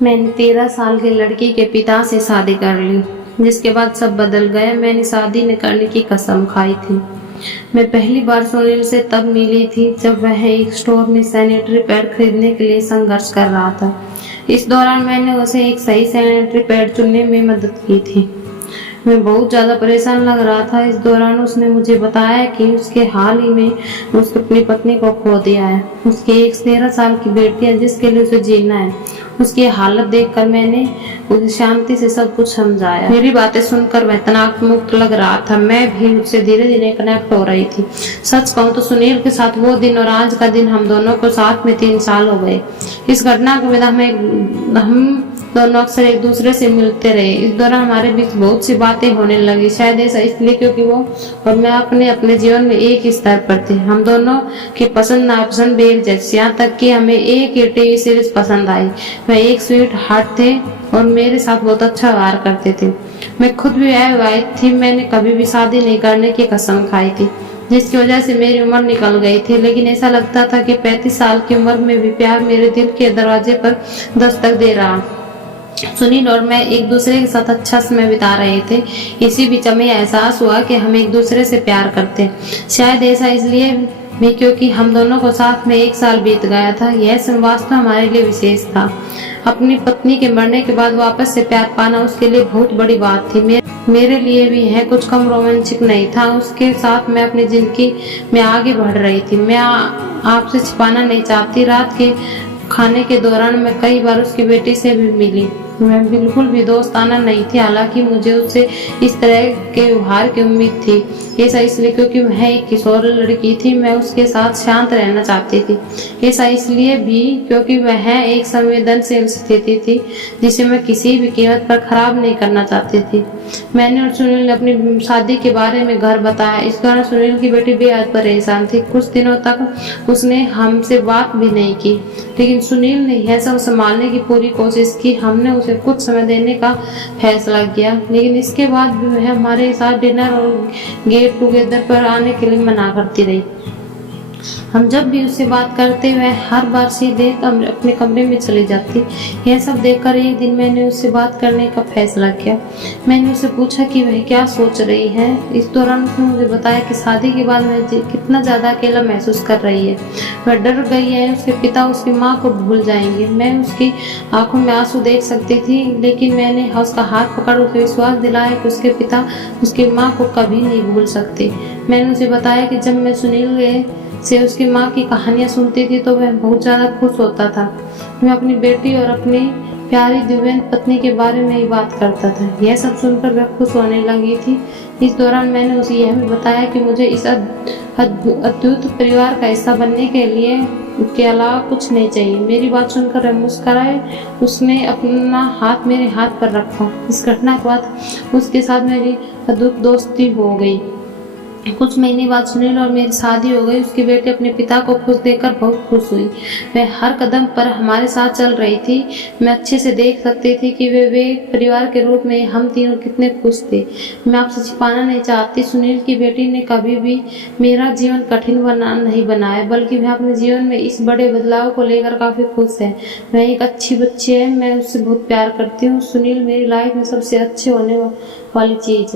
मैंने 13 साल की लड़की के पिता से शादी कर ली, जिसके बाद सब बदल गया। मैंने शादी न करने की कसम खाई थी। मैं पहली बार सुनील से तब मिली थी जब वह एक स्टोर में सैनिटरी पैड खरीदने के लिए संघर्ष कर रहा था। इस दौरान मैंने उसे एक सही सैनिटरी पैड चुनने में मदद की थी। मैं बहुत ज़्यादा परेशान लग रहा था। इस दौरान उसने मुझे बताया कि उसके हाल ही में उसने अपनी पत्नी को खो दिया है। उसकी एक 13 साल की बेटी है जिसके लिए उसे जीना है। उसकी हालत देखकर मैंने उसे शांति से सब कुछ समझाया। मेरी बातें सुनकर वह तनाव मुक्त लग रहा था। मैं भी उससे धीरे धीरे कनेक्ट हो रही थी। सच कहूँ तो सुनील के साथ वो दिन और आज का दिन, हम दोनों को साथ में 3 साल हो गए। इस घटना के बाद हम दोनों अक्सर एक दूसरे से मिलते रहे। इस दौरान हमारे बीच बहुत सी बातें होने लगी। शायद ऐसा इसलिए क्योंकि वो और मैं अपने जीवन में एक ही स्तर पर थे। हम दोनों की पसंद नापसंद भी एक जैसी, यहाँ तक कि हमें एक ही टीवी सीरीज पसंद आई। वह एक स्वीट हार्ट थे और मेरे साथ बहुत अच्छा व्यवहार करते थे। मैं खुद भी अविवाहित थी। मैंने कभी भी शादी नहीं करने की कसम खाई थी, जिसकी वजह से मेरी उम्र निकल गई थी। लेकिन ऐसा लगता था कि 35 साल की उम्र में भी प्यार मेरे दिल के दरवाजे पर दस्तक दे रहा। सुनील और मैं एक दूसरे के साथ अच्छा समय बिता रहे थे। इसी बीच हमें एहसास हुआ कि हम एक दूसरे से प्यार करते हैं। शायद ऐसा इसलिए भी क्योंकि हम दोनों को साथ में 1 साल बीत गया था। यह समय वास्तव हमारे लिए विशेष था। अपनी पत्नी के मरने के बाद वापस से प्यार पाना उसके लिए बहुत बड़ी बात थी। मेरे लिए भी यह कुछ कम रोमांचक नहीं था। उसके साथ मैं अपनी जिंदगी में आगे बढ़ रही थी। मैं आपसे छिपाना नहीं चाहती, रात के खाने के दौरान मैं कई बार उसकी बेटी से भी मिली। मैं बिल्कुल भी दोस्ताना नहीं थी, हालांकि मुझे उससे इस तरह के व्यवहार की उम्मीद थी। ऐसा इसलिए क्योंकि वह एक किशोर लड़की थी। मैं उसके साथ शांत रहना चाहती थी। ऐसा इसलिए भी क्योंकि वह एक संवेदनशील स्थिति थी जिसे मैं किसी भी कीमत पर खराब नहीं करना चाहती थी। मैंने और सुनील ने अपनी शादी के बारे में घर बताया। इस दौरान सुनील की बेटी बेहद परेशान थी। कुछ दिनों तक उसने हमसे बात भी नहीं की, लेकिन सुनील ने यह सब संभालने की पूरी कोशिश की। हमने उसे कुछ समय देने का फैसला किया, लेकिन इसके बाद भी वह हमारे साथ डिनर और गेट टुगेदर पर आने के लिए मना करती रही। हम जब भी उससे बात करते वह हर बार सीधे अपने कमरे में चली जाती। यह सब देखकर एक दिन मैंने उससे बात करने का फैसला किया। मैंने उससे पूछा कि वह क्या सोच रही है। इस दौरान उसने मुझे बताया कि शादी के बाद वह कितना ज़्यादा अकेला महसूस कर रही है। वह डर गई है उसके पिता उसकी माँ को भूल जाएंगे। मैं उसकी आंखों में आंसू देख सकती थी, लेकिन मैंने उसका हाथ पकड़ उसे विश्वास दिलाया कि उसके पिता उसकी माँ को कभी नहीं भूल सकते। मैंने उसे बताया कि जब मैं सुनील से उसकी माँ की कहानियाँ सुनती थी तो वह बहुत ज़्यादा खुश होता था। मैं अपनी बेटी और अपनी प्यारी दिव्यांग पत्नी के बारे में ही बात करता था। यह सब सुनकर वह खुश होने लगी थी। इस दौरान मैंने उसे यह भी बताया कि मुझे इस अद्भुत परिवार का हिस्सा बनने के अलावा कुछ नहीं चाहिए। मेरी बात सुनकर वह मुस्कुराए। उसने अपना हाथ मेरे हाथ पर रखा। इस घटना के बाद उसके साथ मेरी अद्भुत दोस्ती हो गई। कुछ महीने बाद सुनील और मेरी शादी हो गई। उसकी बेटी अपने पिता को खुश देखकर बहुत खुश हुई। वह हर कदम पर हमारे साथ चल रही थी। मैं अच्छे से देख सकती थी कि वे परिवार के रूप में हम तीनों कितने खुश थे। मैं आपसे छिपाना नहीं चाहती, सुनील की बेटी ने कभी भी मेरा जीवन कठिन नहीं बनाया, बल्कि वह अपने जीवन में इस बड़े बदलाव को लेकर काफी खुश है। वह एक अच्छी बच्ची है। मैं उससे बहुत प्यार करती हूँ। सुनील मेरी लाइफ में सबसे अच्छे होने वाली चीज है।